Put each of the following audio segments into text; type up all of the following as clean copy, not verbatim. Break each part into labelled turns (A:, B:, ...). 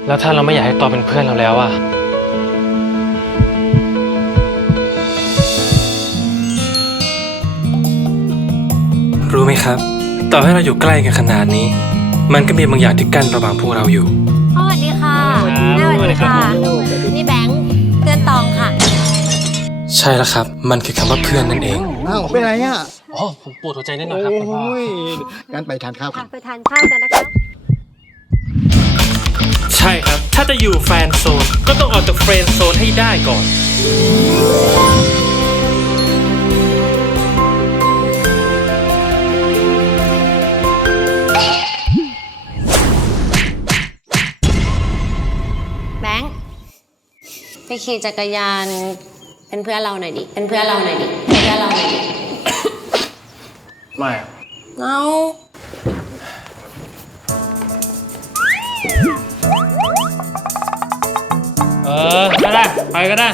A: แล้วถ้าเราไม่อยากให้ตองเป็นเพื่อนเราแล้วอะรู้ไหมครับต่อให้เราอยู่ใกล้กันขนาดนี้มันก็มีบางอย่างที่กั้นระหว่างพวกเราอยู่
B: สวัสดีค่ะสวัสดีค่ะนี่แบงค์เพื่อนตองค่ะ
A: ใช่แล้วครับมันคือคำว่าเพื่อนนั่นเอง
C: อ้าวเป็นไรอ่ะ
A: อ๋อผมปวดหัวใจนิดหน่อยครับคุณพ่อ
C: งั้นไปทานข้าวกัน
B: ไปทานข้าวกันนะคะ
A: ใช่ครับถ้าจะอยู่แฟนโซนก็ต้องออกจากเฟรนด์โซนให้ได้ก่อน
B: แบงค์ไปขี่จักรยานเป็นเพื่อนเราหน่อยดิเป็นเพื่อนเราหน่อยดิเป็นเพื่อนเราหน่อยดิ
A: ไม่
B: เอา
A: ก็ได้ไปก็ได้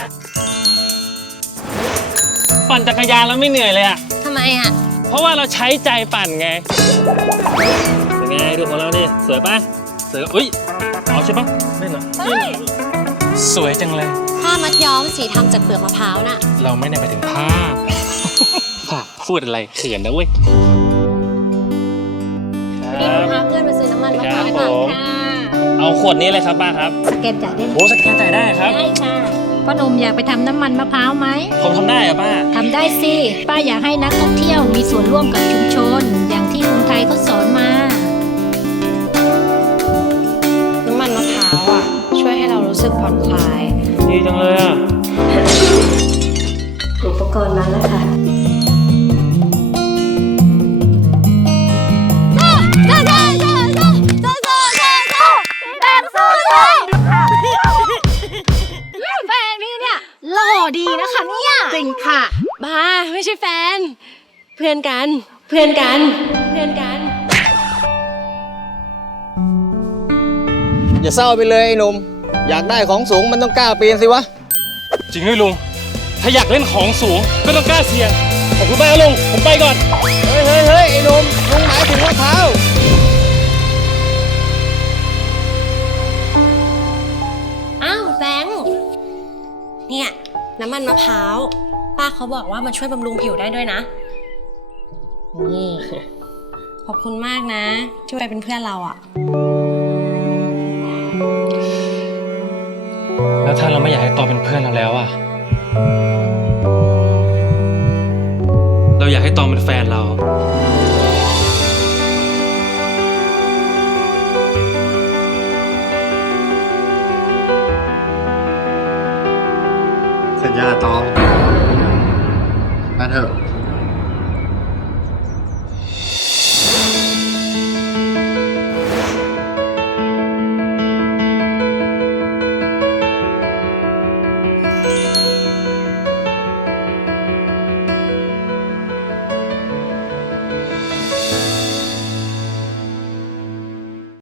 A: ปั่นจักรยานแล้วไม่เหนื่อยเลยอะ
B: ทำไมอะ
A: เพราะว่าเราใช้ใจปั่นไงเป็นไงดูของเราดิสวยปะสวยอุ้ยเอาใช่ปะไม่เหรอสวยจังเลย
B: ผ้ามัดย้อมสีทำจากเปลือกมะพร้าวน่ะ
A: เราไม่ได้ไปถึงผ้าพูดอะไรเขินนะเว้ย
B: นี่พาเพื่อนมาซื้อน้ำมันมะพร้าวค่ะ
A: เอาขวดนี้เลยครับป้าครับ
D: สแกนจ่ายได้ไหม
A: โอ้สแกนจ่ายได้ครับ
B: ได้ค่ะ
D: พ่อหนุ่มอยากไปทำน้ำมันมะพร้าวไหม
A: ผมทำได้อะป้า
D: ทำได้สิป้าอยากให้นักท่องเที่ยวมีส่วนร่วมกับชุมชนอย่างที่คนไทยเขาสอนมา
B: น้ำมันมะพร้าวอ่ะช่วยให้เรารู้สึกผ่อนคลาย
A: ดีจังเลยอ่ะ
B: อุปกรณ์นั้นแหละค่ะแฟนพี่เนี่ยหล่อดีนะคะเนี่ย
D: จริงค่ะ
B: บ้าไม่ใช่แฟนเพื่อนกันเพื่อนกันเพื่อนกัน
C: อย่าเศร้าไปเลยไอ้หนุ่มอยากได้ของสูงมันต้องกล้าปีนสิวะ
A: จริงด้วยลุงถ้าอยากเล่นของสูงก็ต้องกล้าเสี่ยงขอบคุณมากลุงผมไปก่อน
C: เฮ้ยไอ้หนุ่มลุงหมายถึงมะพร้าว
B: อ้าวแบงค์เนี่ยน้ำมันมะพร้าวป้าเขาบอกว่ามันช่วยบำรุงผิวได้ด้วยนะนี่ขอบคุณมากนะที่ไปเป็นเพื่อนเราอะ
A: แล้วถ้าเราไม่อยากให้ตองเป็นเพื่อนเราแล้วอะเราอยากให้ตองเป็นแฟนเรา
C: สัญญาตองมาเถอะ